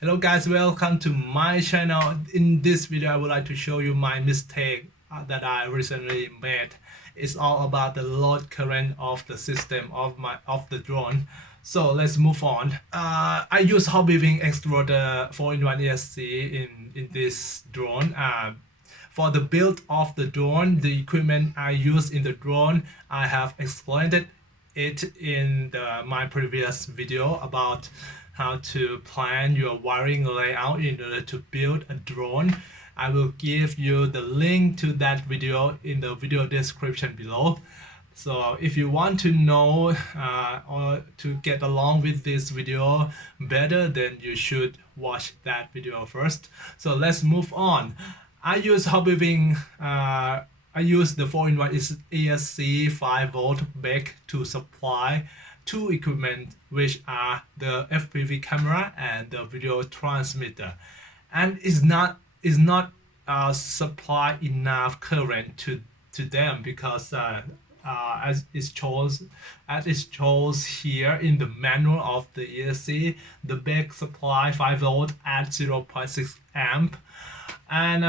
Hello guys, welcome to my channel. In this video I would like to show you my mistake that I recently made. It's all about the load current of the system of the drone. So let's move on. I use Hobbywing Extruder 4-in-1 ESC in this drone. For the build of the drone, the equipment I use in the drone, I have explained it in my previous video about how to plan your wiring layout in order to build a drone. I will give you the link to that video in the video description below. So if you want to know or to get along with this video better, then you should watch that video first. So let's move on. I use Hobbywing. I use the 4-in-1 ESC 5-volt back to supply two equipment, which are the FPV camera and the video transmitter, and is not supply enough current to them because as it shows here in the manual of the ESC, the back supply 5-volt at 0.6 amp, and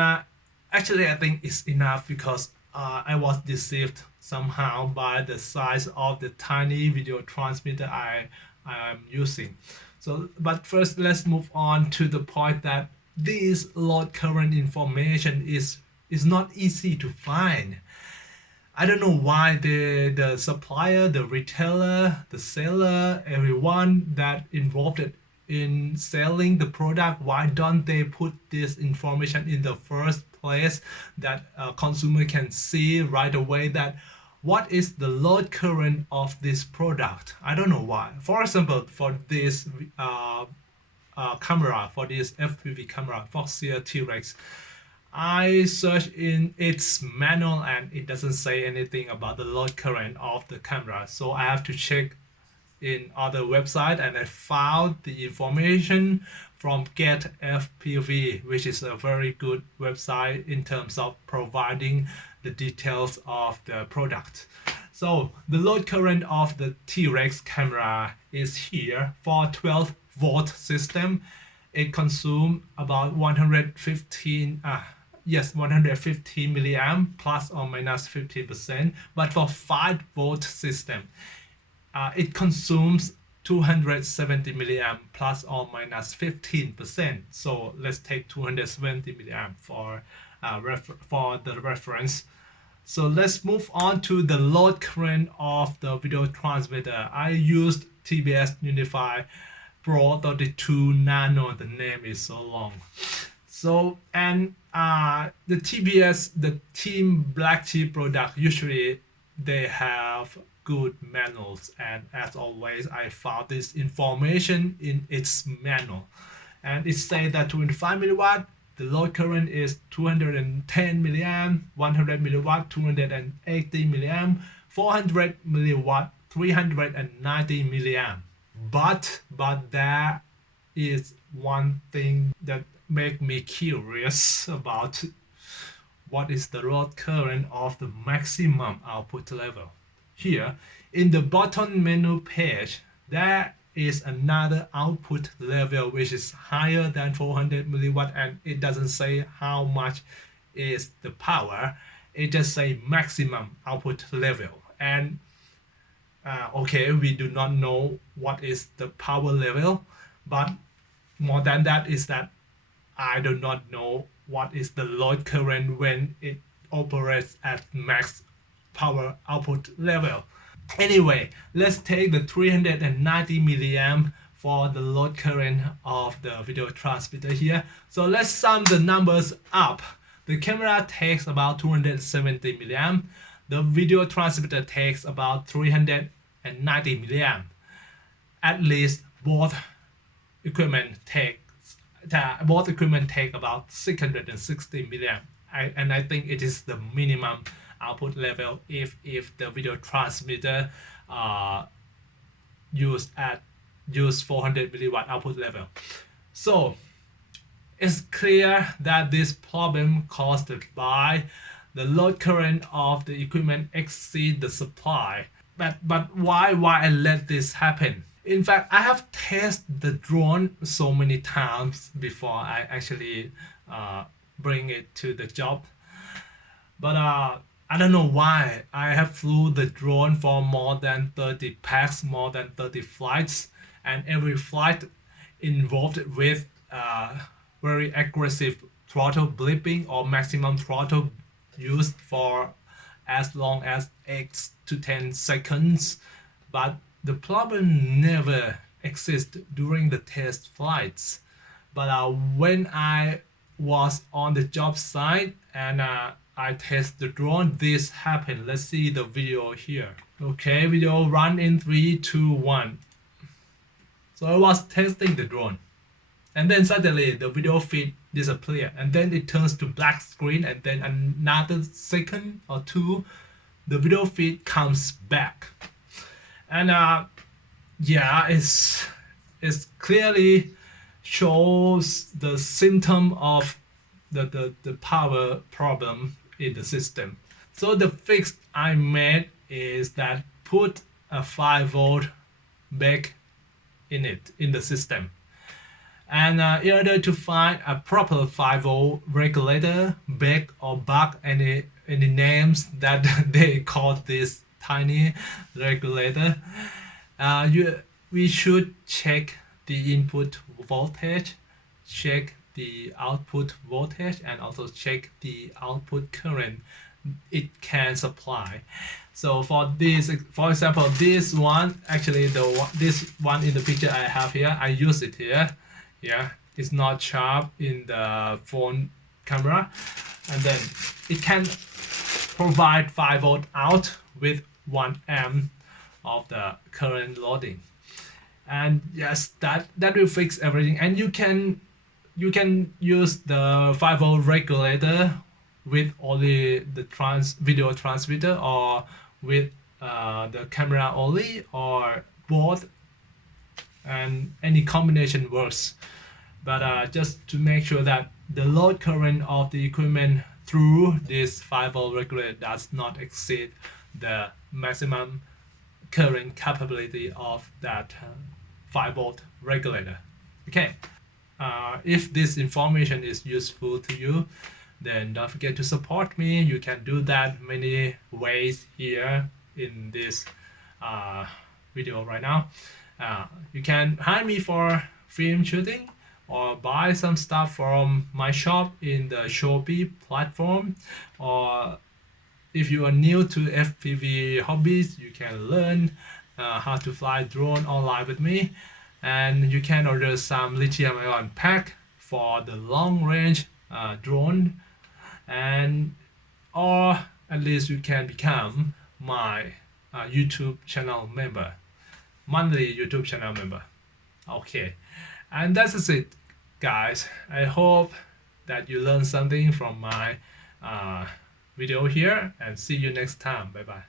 actually I think it's enough because I was deceived somehow by the size of the tiny video transmitter I am using. So, but first let's move on to the point that this load current information is not easy to find. I don't know why the supplier, the retailer, the seller, everyone that involved in selling the product, why don't they put this information in the first place that a consumer can see right away that what is the load current of this product? I don't know why. For example, for this camera, for this FPV camera, Foxeer T-Rex, I searched in its manual and it doesn't say anything about the load current of the camera. So I have to check in other website, and I found the information from Get FPV, which is a very good website in terms of providing the details of the product. So the load current of the T-Rex camera is here. For 12-volt system, it consumes about 115 milliamp plus or minus 15%. But for 5-volt system, it consumes 270 milliamp plus or minus 15%. So let's take 270 milliamp for the reference. So let's move on to the load current of the video transmitter. I used TBS Unify Pro 32 Nano. The name is so long. So, and the TBS, the Team Black Sheep product, usually they have good manuals, and as always I found this information in its manual, and it says that 25 milliwatt the load current is 210 milliamp, 100 milliwatt 280 milliamp, 400 milliwatt 390 milliamp. But there is one thing that make me curious about what is the load current of the maximum output level. Here, in the bottom menu page, there is another output level which is higher than 400 milliwatt, and it doesn't say how much is the power. It just say maximum output level. And okay, we do not know what is the power level, but more than that is that I do not know what is the load current when it operates at max power output level. Anyway, let's take the 390 milliamp for the load current of the video transmitter here. So let's sum the numbers up. The camera takes about 270 milliamp. The video transmitter takes about 390 milliamp. At least both equipment take about 660 milliamp. I think it is the minimum output level if the video transmitter use 400 milliwatt output level. So it's clear that this problem caused by the load current of the equipment exceed the supply. But why I let this happen? In fact, I have tested the drone so many times before I actually bring it to the job. But I don't know why. I have flew the drone for more than 30 packs, more than 30 flights, and every flight involved with very aggressive throttle blipping or maximum throttle used for as long as 8 to 10 seconds. But the problem never exists during the test flights. But when I was on the job site and I test the drone, this happened. Let's see the video here. Okay, video run in 3, 2, 1. So I was testing the drone, and then suddenly the video feed disappeared, and then it turns to black screen, and then another second or two, the video feed comes back. And yeah, it's clearly shows the symptom of the power problem in the system. So the fix I made is that put a 5-volt back in the system. And in order to find a proper 5-volt regulator, back or buck, any names that they call this tiny regulator, we should check the input voltage, check the output voltage, and also check the output current it can supply. So for this, for example, this one, actually this one in the picture I have here, I use it here. Yeah, it's not sharp in the phone camera, and then it can provide 5-volt out with 1 amp of the current loading. And yes, that will fix everything. And you can use the 5-volt regulator with only the video transmitter, or with the camera only, or both, and any combination works. But just to make sure that the load current of the equipment through this 5-volt regulator does not exceed the maximum current capability of that 5-volt regulator. Okay, if this information is useful to you, then don't forget to support me. You can do that many ways here in this video right now. You can hire me for film shooting, or buy some stuff from my shop in the Shopee platform. Or if you are new to FPV hobbies, you can learn how to fly drone online with me, and you can order some lithium-ion pack for the long-range drone, and or at least you can become my YouTube channel member, monthly YouTube channel member. Okay, and that's it, guys. I hope that you learned something from my video here, and see you next time. Bye bye.